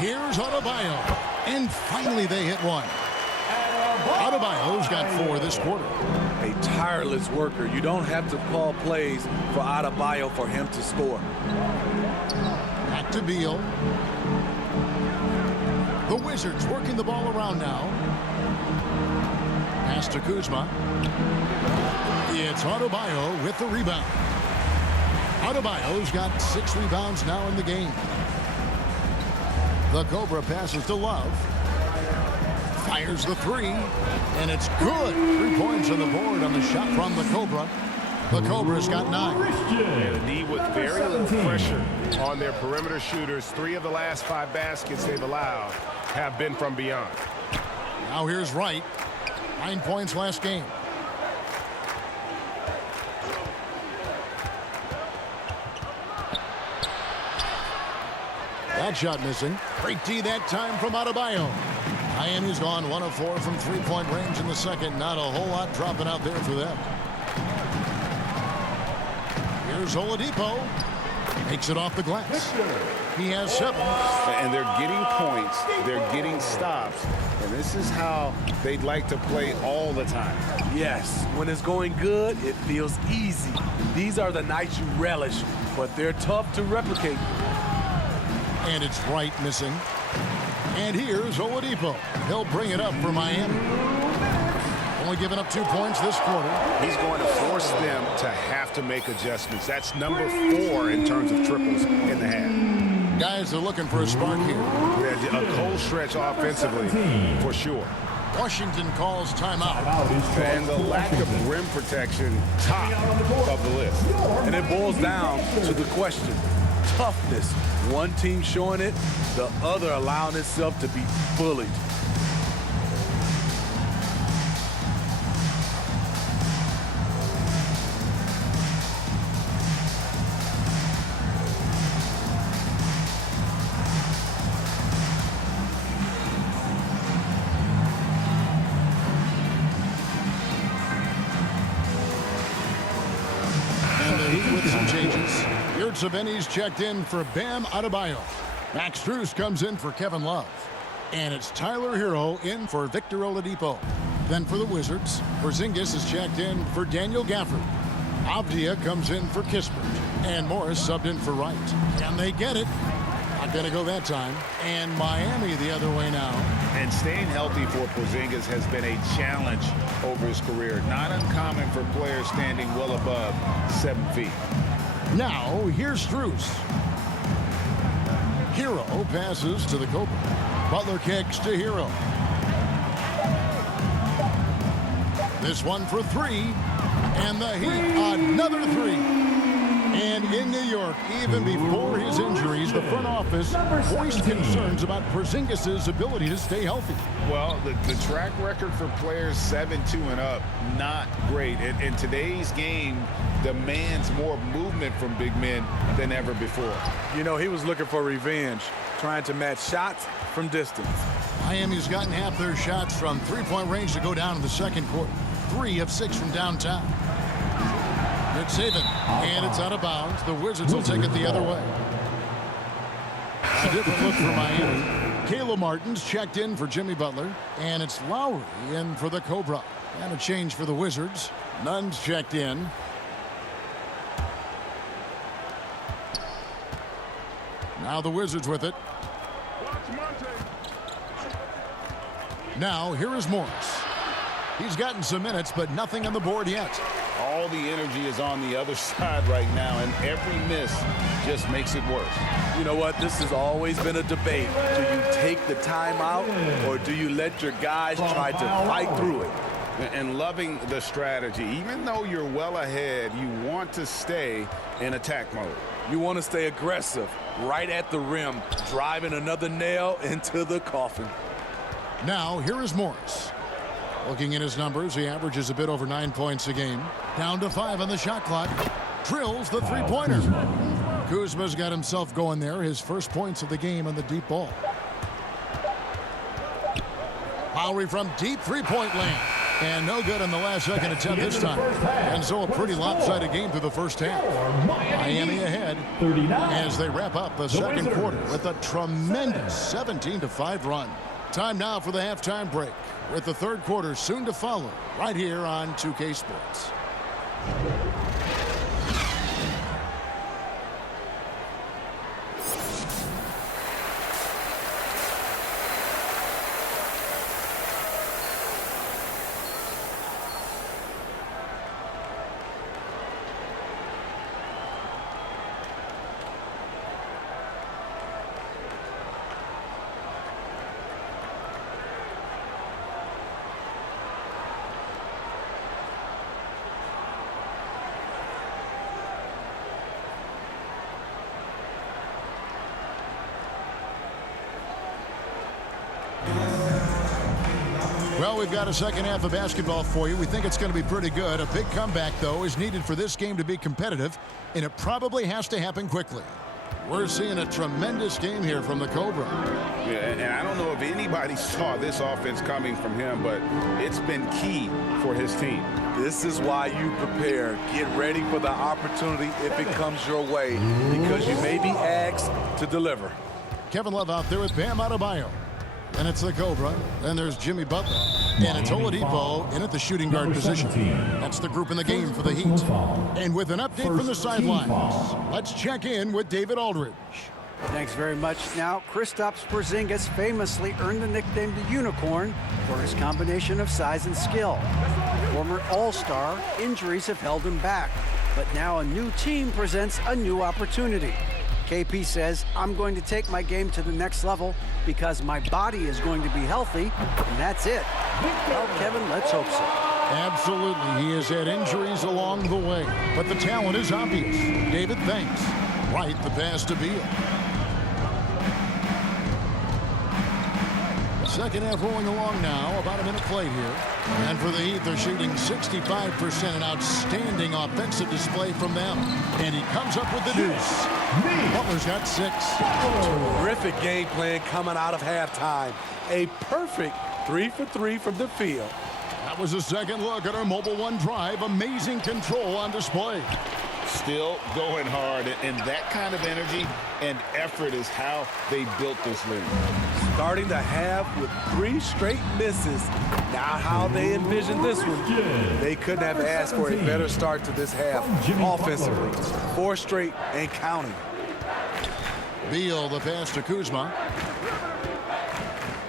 Here's Adebayo. And finally they hit one. Adebayo's got 4 this quarter. A tireless worker. You don't have to call plays for Adebayo for him to score. Back to Beal. The Wizards working the ball around now. Pass to Kuzma. It's Adebayo with the rebound. Adebayo's got 6 rebounds now in the game. The Cobra passes to Love. Fires the 3, and it's good. 3 points on the board on the shot from the Cobra. The Cobra's got 9. And a D with very little pressure on their perimeter shooters. 3 of the last 5 baskets they've allowed have been from beyond. Now here's Wright. 9 points last game. That shot missing. Great D that time from Adebayo. Miami's gone 1 of 4 from 3-point range in the second. Not a whole lot dropping out there for them. Here's Oladipo. Makes it off the glass. He has 7. And they're getting points. They're getting stops. And this is how they'd like to play all the time. Yes, when it's going good, it feels easy. These are the nights you relish, but they're tough to replicate. And it's Wright missing. And here's Oladipo. He'll bring it up for Miami. Only giving up 2 points this quarter. He's going to force them to have to make adjustments. That's number 4 in terms of triples in the half. Guys are looking for a spark here. Yeah, a cold stretch offensively, for sure. Washington calls timeout. And the lack of rim protection, top of the list. And it boils down to the question. Toughness. One team showing it, the other allowing itself to be bullied. And the Heat with some changes. Sabini's checked in for Bam Adebayo. Max Strus comes in for Kevin Love. And it's Tyler Hero in for Victor Oladipo. Then for the Wizards, Porzingis is checked in for Daniel Gafford. Avdia comes in for Kispert. And Morris subbed in for Wright. And they get it. Not going to go that time. And Miami the other way now. And staying healthy for Porzingis has been a challenge over his career. Not uncommon for players standing well above 7 feet. Now, here's Strus. Hero passes to the Cobra. Butler kicks to Hero. This one for 3. And the Heat, another 3. And in New York, even before his injuries, the front office voiced concerns about Porzingis' ability to stay healthy. Well, the track record for players 7-2 and up, not great. And today's game demands more movement from big men than ever before. You know, he was looking for revenge, trying to match shots from distance. Miami's gotten half their shots from 3-point range to go down in the second quarter. 3 of 6 from downtown. Good saving, and it's out of bounds. The Wizards will take it the other way. A different look for Miami. Caleb Martin's checked in for Jimmy Butler, and it's Lowry in for the Cobra. And a change for the Wizards. Nunn's checked in. Now the Wizards with it. Now here is Morris. He's gotten some minutes, but nothing on the board yet. All the energy is on the other side right now, and every miss just makes it worse. You know what? This has always been a debate. Do you take the timeout, or do you let your guys try to fight through it? And loving the strategy. Even though you're well ahead, you want to stay in attack mode. You want to stay aggressive, right at the rim, driving another nail into the coffin. Now, here is Morris. Looking at his numbers, he averages a bit over 9 points a game. Down to 5 on the shot clock. Drills the three-pointer. Kuzma's got himself going there. His first points of the game on the deep ball. Lowry from deep three-point land. And no good on the last second attempt this time. And so a pretty lopsided game through the first half. Miami ahead as they wrap up the second quarter with a tremendous 17-5 run. Time now for the halftime break, with the third quarter soon to follow right here on 2K Sports. Well, we've got a second half of basketball for you. We think it's going to be pretty good. A big comeback, though, is needed for this game to be competitive, and it probably has to happen quickly. We're seeing a tremendous game here from the Cobra. Yeah, and I don't know if anybody saw this offense coming from him, but it's been key for his team. This is why you prepare. Get ready for the opportunity if it comes your way, because you may be asked to deliver. Kevin Love out there with Bam Adebayo. And it's the Cobra. Then there's Jimmy Butler. And it's Oladipo in at the shooting guard position. That's the group in the game for the Heat. And with an update from the sidelines, let's check in with David Aldridge. Thanks very much. Now, Kristaps Porzingis famously earned the nickname the Unicorn for his combination of size and skill. Former All-Star, injuries have held him back. But now a new team presents a new opportunity. KP says, I'm going to take my game to the next level because my body is going to be healthy, and that's it. Well, Kevin, let's hope so. Absolutely. He has had injuries along the way, but the talent is obvious. David, thanks. Right, the pass to Beal. Second half rolling along now, about a minute played here. And for the Heat, they're shooting 65%, an outstanding offensive display from them. And he comes up with the deuce. Butler's got 6. Terrific game plan coming out of halftime. A perfect 3 for 3 from the field. That was a second look at our Mobile One drive. Amazing control on display. Still going hard, and that kind of energy and effort is how they built this league. Starting the half with 3 straight misses. Now how they envision this one. They couldn't have asked for a better start to this half offensively. 4 straight and counting. Beal, the pass to Kuzma.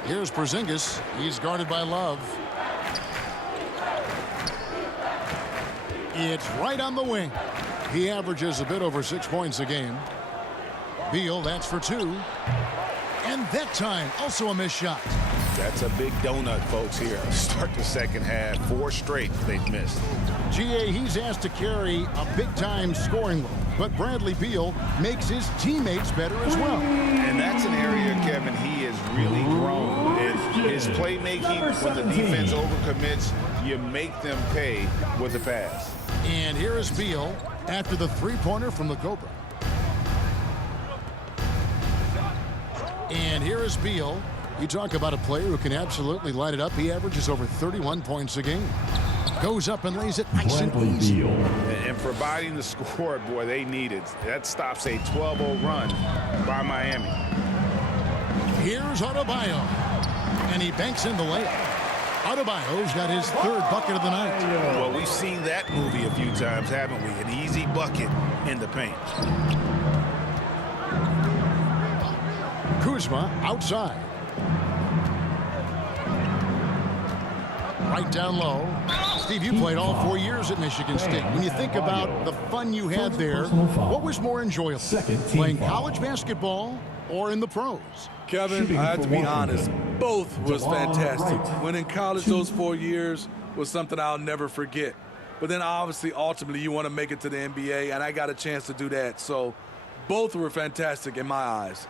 Here's Porzingis. He's guarded by Love. It's right on the wing. He averages a bit over 6 points a game. Beal, that's for 2. And that time, also a missed shot. That's a big donut, folks, here. Start the second half. 4 straight they've missed. GA, he's asked to carry a big-time scoring load, but Bradley Beal makes his teammates better as well. And that's an area, Kevin, he has really grown. His playmaking, when the defense overcommits, you make them pay with the pass. And here is Beal after the three-pointer from the Cobra. And here is Beal. You talk about a player who can absolutely light it up. He averages over 31 points a game. Goes up and lays it nice and easy. And providing the score, boy, they need it. That stops a 12-0 run by Miami. Here's Adebayo. And he banks in the layup. Adebayo's got his 3rd bucket of the night. Well, we've seen that movie a few times, haven't we? An easy bucket in the paint. Kuzma outside. Right down low. Steve, you played all 4 years at Michigan State. When you think about the fun you had there, what was more enjoyable? Playing college basketball or in the pros? Kevin, I have to be honest, both was fantastic. When in college, those 4 years was something I'll never forget. But then obviously, ultimately, you want to make it to the NBA, and I got a chance to do that. So both were fantastic in my eyes.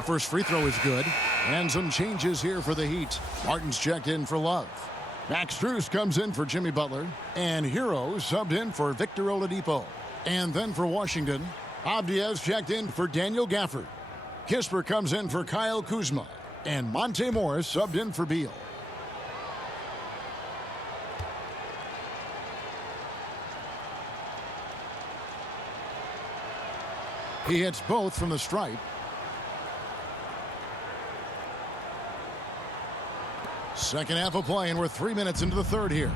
The first free throw is good. And some changes here for the Heat. Martin's checked in for Love. Max Strus comes in for Jimmy Butler. And Hero subbed in for Victor Oladipo. And then for Washington, Avdia's checked in for Daniel Gafford. Kispert comes in for Kyle Kuzma. And Monte Morris subbed in for Beal. He hits both from the stripe. Second half of play, and we're 3 minutes into the third here.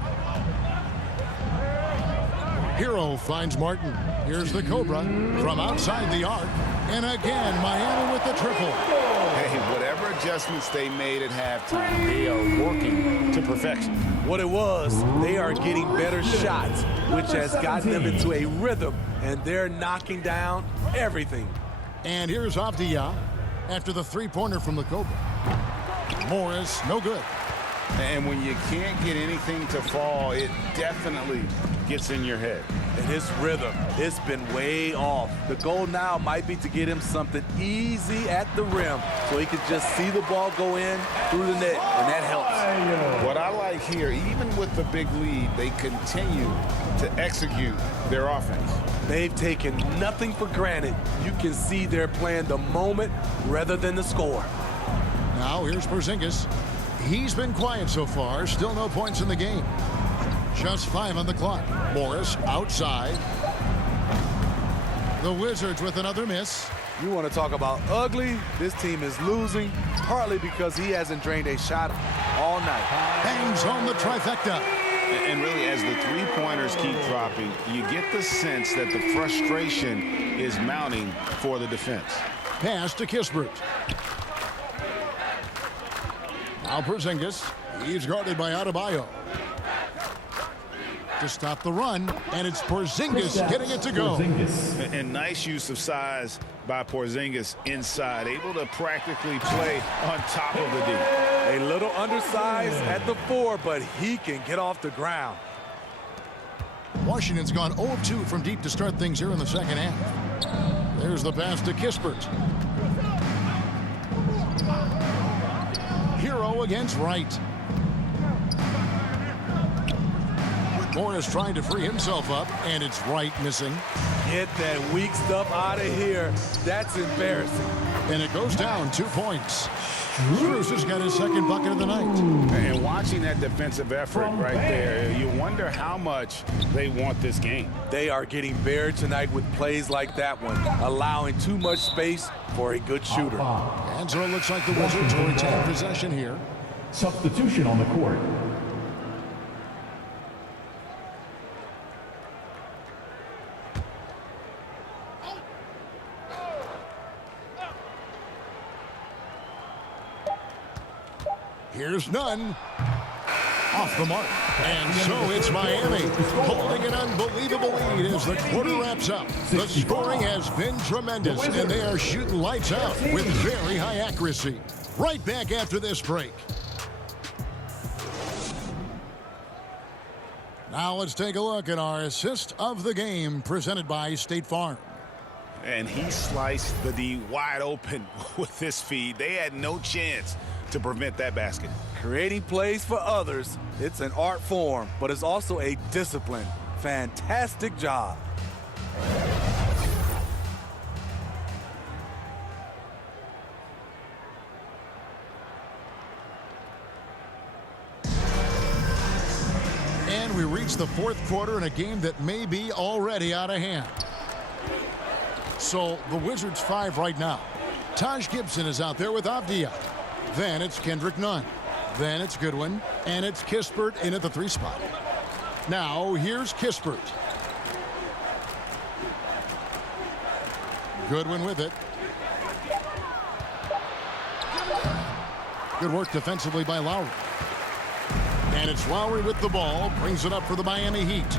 Hero finds Martin. Here's the Cobra from outside the arc. And again, Miami with the triple. Hey, whatever adjustments they made at halftime, they are working to perfection. What it was, they are getting better shots, which has gotten them into a rhythm, and they're knocking down everything. And here's Avdia after the three-pointer from the Cobra. Morris, no good. And when you can't get anything to fall, it definitely gets in your head. And his rhythm, it's been way off. The goal now might be to get him something easy at the rim so he can just see the ball go in through the net, and that helps. What I like here, even with the big lead, they continue to execute their offense. They've taken nothing for granted. You can see they're playing the moment rather than the score. Now here's Porzingis. He's been quiet so far. Still no points in the game. Just 5 on the clock. Morris outside. The Wizards with another miss. You want to talk about ugly? This team is losing, partly because he hasn't drained a shot all night. Bangs home the trifecta. And really, as the three-pointers keep dropping, you get the sense that the frustration is mounting for the defense. Pass to Kispert. Now Porzingis. He's guarded by Adebayo. To stop the run, and it's Porzingis getting it to go. And nice use of size by Porzingis inside, able to practically play on top of the D. A little undersized at the 4, but he can get off the ground. Washington's gone 0 of 2 from deep to start things here in the second half. There's the pass to Kispert. Hero against Wright. Morris trying to free himself up, and it's Wright missing. Get that weak stuff out of here. That's embarrassing. And it goes down 2 points. Strus has got his second bucket of the night. And watching that defensive effort right there, you wonder how much they want this game. They are getting buried tonight with plays like that one, allowing too much space for a good shooter. And so it looks like the Wizards will retain possession here. Substitution on the court. Here's none. Off the mark. And so it's Miami holding an unbelievable lead as the quarter wraps up. The scoring has been tremendous, and they are shooting lights out with very high accuracy. Right back after this break. Now let's take a look at our assist of the game presented by State Farm. And he sliced the D wide open with this feed. They had no chance to prevent that basket. Creating plays for others, it's an art form, but it's also a discipline. Fantastic job. And we reach the fourth quarter in a game that may be already out of hand. So the Wizards 5 right now. Taj Gibson is out there with Avdia. Then it's Kendrick Nunn. Then it's Goodwin. And it's Kispert in at the 3 spot. Now here's Kispert. Goodwin with it. Good work defensively by Lowry. And it's Lowry with the ball. Brings it up for the Miami Heat.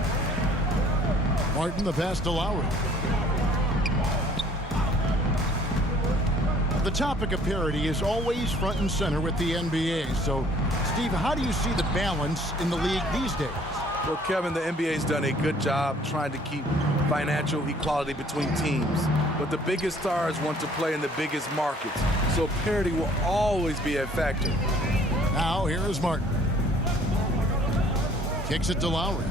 Martin the pass to Lowry. The topic of parity is always front and center with the NBA. So, Steve, how do you see the balance in the league these days? Well, Kevin, the NBA's done a good job trying to keep financial equality between teams. But the biggest stars want to play in the biggest markets, so parity will always be a factor. Now here is Martin. Kicks it to Lowry.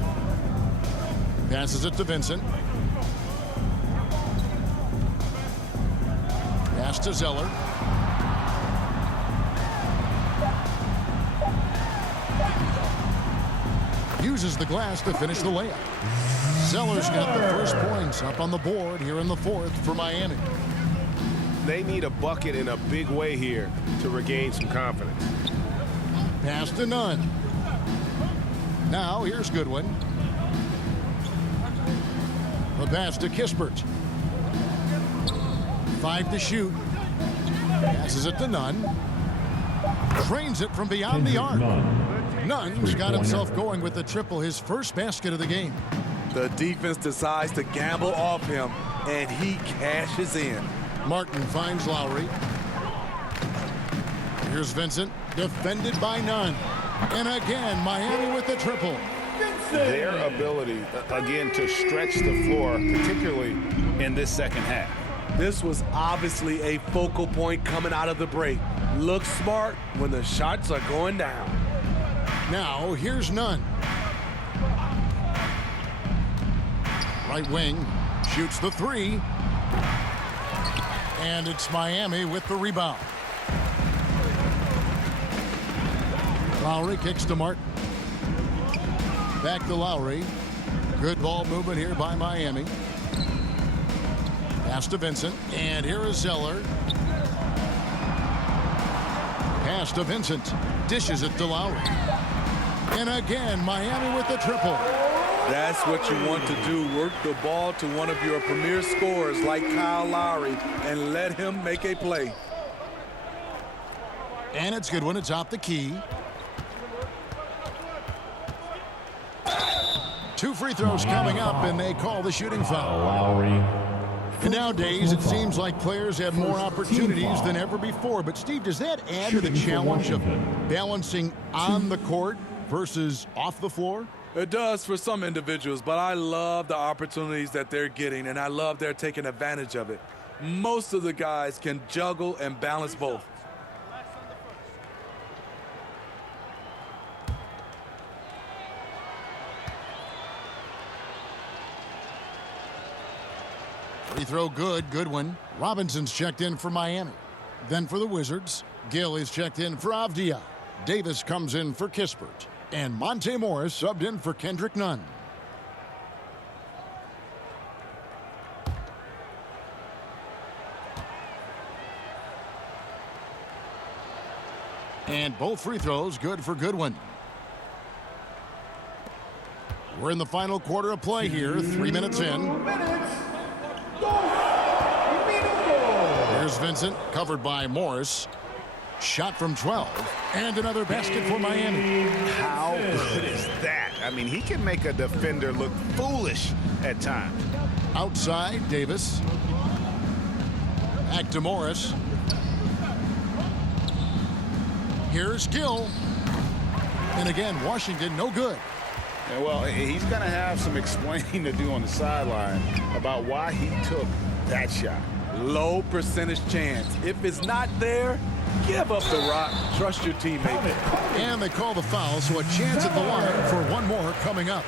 Passes it to Vincent. Pass to Zeller. Uses the glass to finish the layup. Zeller's got the first points up on the board here in the fourth for Miami. They need a bucket in a big way here to regain some confidence. Pass to Nunn. Now here's Goodwin. The pass to Kispert. 5 to shoot. Passes it to Nunn. Trains it from beyond the arc. Nunn's got himself going with the triple, his first basket of the game. The defense decides to gamble off him, and he cashes in. Martin finds Lowry. Here's Vincent, defended by Nunn. And again, Miami with the triple. Their ability, again, to stretch the floor, particularly in this second half. This was obviously a focal point coming out of the break. Look smart when the shots are going down. Now, here's Nunn. Right wing, shoots the three. And it's Miami with the rebound. Lowry kicks to Martin. Back to Lowry. Good ball movement here by Miami. Pass to Vincent. And here is Zeller. Pass to Vincent. Dishes it to Lowry. And again, Miami with the triple. That's what you want to do. Work the ball to one of your premier scorers like Kyle Lowry and let him make a play. And it's Goodwin atop the key. 2 free throws coming up, and they call the shooting foul. Lowry. And nowadays, it seems like players have more opportunities than ever before. But, Steve, does that add to the challenge of balancing on the court versus off the floor? It does for some individuals, but I love the opportunities that they're getting, and I love they're taking advantage of it. Most of the guys can juggle and balance both. Free throw good, Goodwin. Robinson's checked in for Miami. Then for the Wizards, Gill is checked in for Avdia. Davis comes in for Kispert. And Monte Morris subbed in for Kendrick Nunn. And both free throws good for Goodwin. We're in the final quarter of play here, 3 minutes in. Here's Vincent, covered by Morris. Shot from 12, and another basket for Miami. How good is that? I mean, he can make a defender look foolish at times. Outside, Davis. Back to Morris. Here's Gill. And again, Washington, no good. And well, he's going to have some explaining to do on the sideline about why he took that shot. Low percentage chance. If it's not there, give up the rock. Trust your teammate. And they call the foul, so a chance at the line for one more coming up.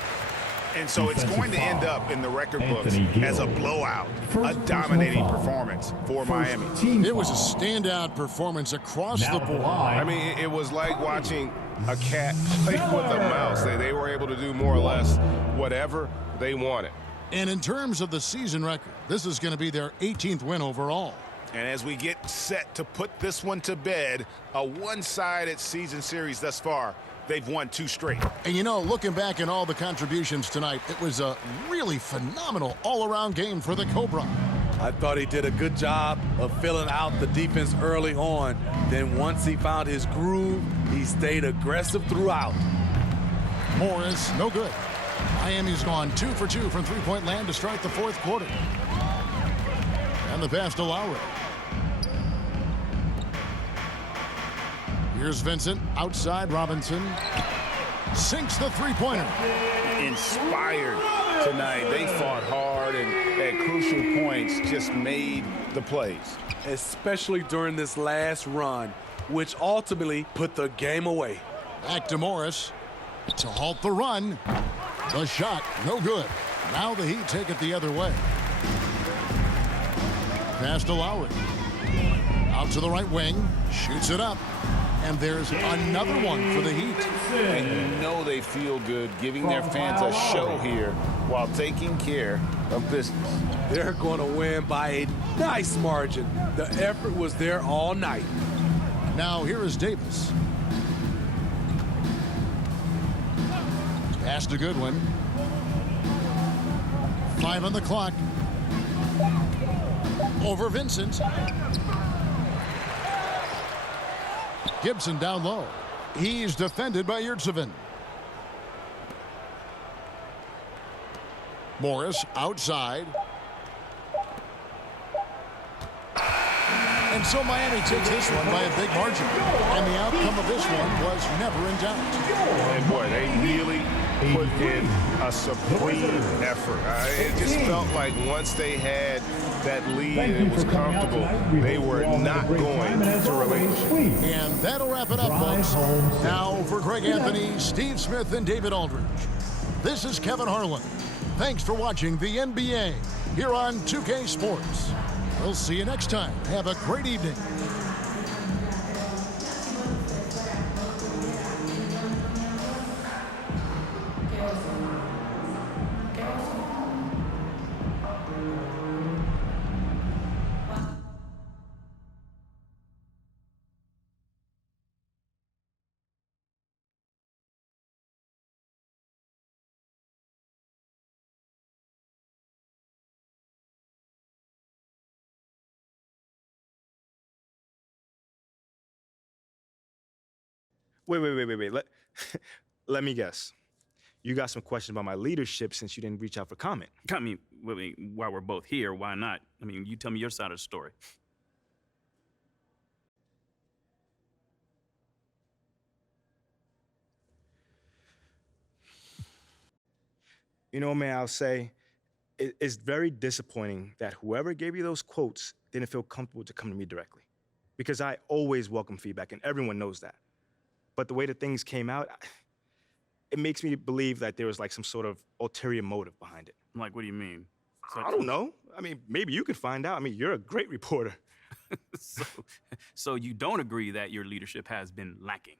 And so it's going to end up in the record books as a blowout, a dominating performance for Miami. It was a standout performance across the board. I mean, it was like watching a cat play with a mouse. They were able to do more or less whatever they wanted. And in terms of the season record, this is going to be their 18th win overall. And as we get set to put this one to bed, a one-sided season series thus far, they've won 2 straight. And you know, looking back at all the contributions tonight, it was a really phenomenal all-around game for the Cobra. I thought he did a good job of filling out the defense early on. Then once he found his groove, he stayed aggressive throughout. Morris, no good. Miami's gone 2 for 2 from three-point land to start the fourth quarter. And the pass to Lowry. Here's Vincent, outside Robinson. Sinks the three-pointer. inspired tonight. They fought hard and at crucial points just made the plays. Especially during this last run, which ultimately put the game away. Back to Morris to halt the run. The shot, no good. Now the Heat take it the other way. Pass to Lowry. Out to the right wing, shoots it up. And there's another one for the Heat. And you know they feel good giving their fans a show here while taking care of business. They're going to win by a nice margin. The effort was there all night. Now here is Davis. Pass to Goodwin. 5 on the clock. Over Vincent. Gibson down low. He's defended by Yurtseven. Morris outside. And so Miami takes this one by a big margin. And the outcome of this one was never in doubt. And boy, they really put in a supreme effort. It just felt like once they had that lead and it was comfortable, they were not going to relinquish it. And that'll wrap it up, folks. Now for Greg Anthony, Steve Smith, and David Aldridge. This is Kevin Harlan. Thanks for watching the NBA here on 2K Sports. We'll see you next time. Have a great evening. Wait. Let me guess. You got some questions about my leadership since you didn't reach out for comment. I mean, while we're both here, why not? I mean, you tell me your side of the story. You know, man, I'll say it's very disappointing that whoever gave you those quotes didn't feel comfortable to come to me directly. Because I always welcome feedback, and everyone knows that. But the way that things came out, it makes me believe that there was like some sort of ulterior motive behind it. Like, what do you mean? I don't know. I mean, maybe you could find out. I mean, you're a great reporter. So you don't agree that your leadership has been lacking?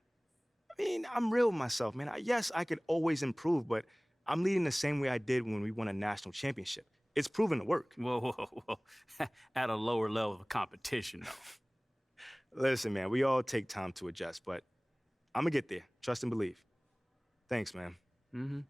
I mean, I'm real with myself, man. Yes, I could always improve, but I'm leading the same way I did when we won a national championship. It's proven to work. Whoa. At a lower level of competition, though. Listen, man, we all take time to adjust, but I'm gonna get there. Trust and believe. Thanks, man. Mm-hmm.